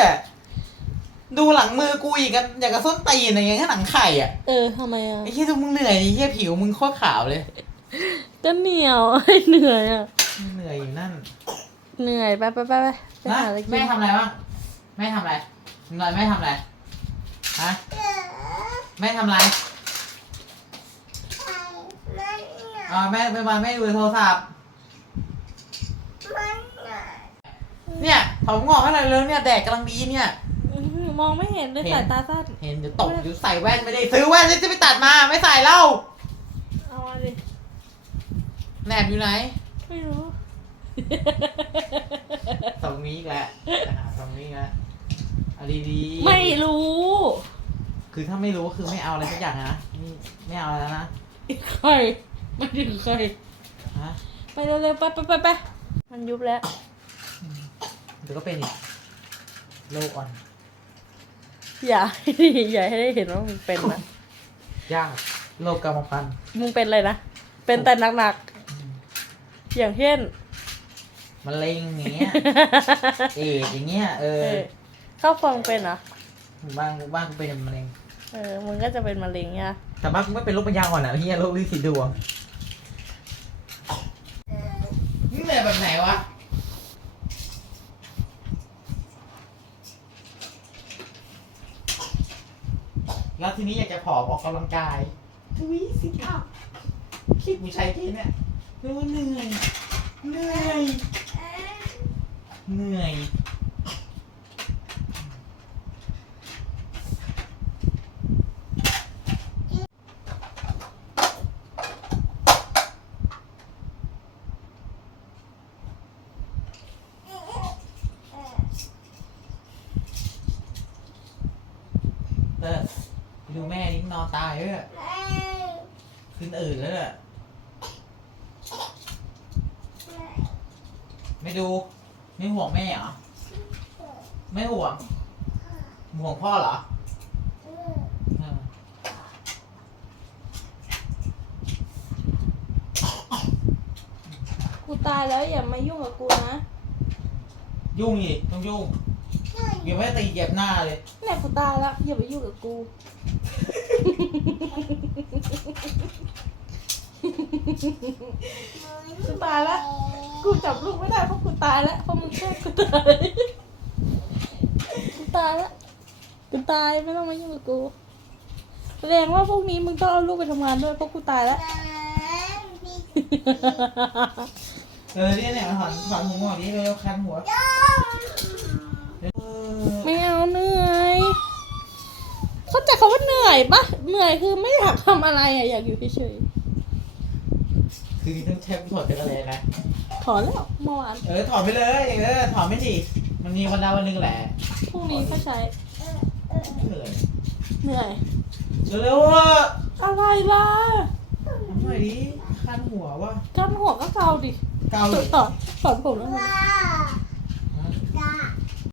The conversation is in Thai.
ยดูหลังมือกูอีกกันอย่างกับส้นตีนอะไรอย่างเงี้ยหนังไข่อะเออทำไมอะไอ้เหี้ยดูมึงเหนื่อยไอ้เหี้ยผิวมึงโคตรขาวเลย ก็เหนียวเหนื่อยอะเหนื่อยอยู่นั่นเหนื่อยไปไปไปไปไปนะหาอะไรกิแม่นทำอะไรบ้างแม่ทำอะไรหน่อยแม่ทำอะไรฮะแม่ทำอะไรอ่าแม่ไปมาแม่ดูโทรศัพท์เนี่ย ผมงอกให้หน่อยเลยเนี่ยแดดกำลังดีเนี่ย อื้อหือมองไม่เห็นเลยเห็น สายตาสั้น เห็นเดี๋ยวตกเดี๋ยวใส่แว่นไม่ได้ซื้อแว่นจะไปตัดมาไม่ใส่แล้วเอามาดิ แหนบอยู่ไหนไม่รู้ ตรงนี้อีกแหละหาตรงนี้อีกแล้วเอาดีๆ ไม่รู้ คือถ้าไม่รู้ก็คือไม่เอาอะไรสักอย่างนะนี่ไม่เอาแล้วนะใครไม่ถึงใครฮะ ไปเร็วๆไปไปไปไปมันยุบแล้ว เดี๋ยวก็เป็นอีกโรคอ่อนอย่าให้ได้อย่าให้ได้เห็นว่ามึงเป็นนะ ยากโรคกรรมพันธุ์มึงเป็นอะไรนะ เป็นแต่หนักๆ อย่างเช่น มะเร็งอย่างเงี้ย เอดส์อย่างเงี้ยเอเอออเข้าฟองเป็นเหรอ บ้างบ้างกูเป็นมะเร็ง เออ มึงก็จะเป็นมะเร็งเนี่ยแต่บ้านกูไม่เป็นโรคปัญญาอ่อนอะเฮียโรคลิสิดวงนี่เหนื่อยแบบไหนวะ แล้วทีนี้อยากจะผอมออกกำลังกายทวีสิครับคลิปกูใช้ทีเนี่ยดูว่าเหนื่อย เหนื่อย เหนื่อย เตอร์ ดูแม่นี่นอนตายเลยอะขึ้นอื่นแล้วเนี่ยไม่ดู ไม่ห่วงแม่เหรอ ไม่ห่วง ห่วงพ่อเหรอเออกูตายแล้วอย่ามายุ่งกับกูนะ ยุ่งอีกต้องยุ่ง ยังไม่ได้ตีเหยียบหน้าเลยเนี่ยกูตายแล้วอย่าไปยุ่งกับกู กูตายแล้ว กูจับลูกไม่ได้เพราะกูตายแล้วเพราะมึงแค่กูตายกูตายแล้วกูตายไม่ต้องมายุ่งกับกูแสดงว่าพวกนี้มึงต้องเอาลูกไปทำงานด้วยเพราะกูตายแล้ว เออเนี่ยเนี่ยถอนถอนหัวงอกนี้เร็วคันหัวเออ ไม่เอาเหนื่อย เข้าใจคำว่าเหนื่อยปะเหนื่อยคือไม่อยากทำอะไรอะอยากอยู่เฉยคือต้องใช้ถอดเป็นอะไรนะ ๆถอนแล้วเมื่อวานเออถอดไปเลย เออถอดไม่ดีมันมีวันดาวันหนึ่งแหละพรุ่งนี้ก็ใช้เหนื่อยเหนื่อย เร็วๆอะอะไรล่ะทำหน่อยดิคันหัวว่ะกันหัวก็เกาดิเกาถดิอดถอดผมแล้วไง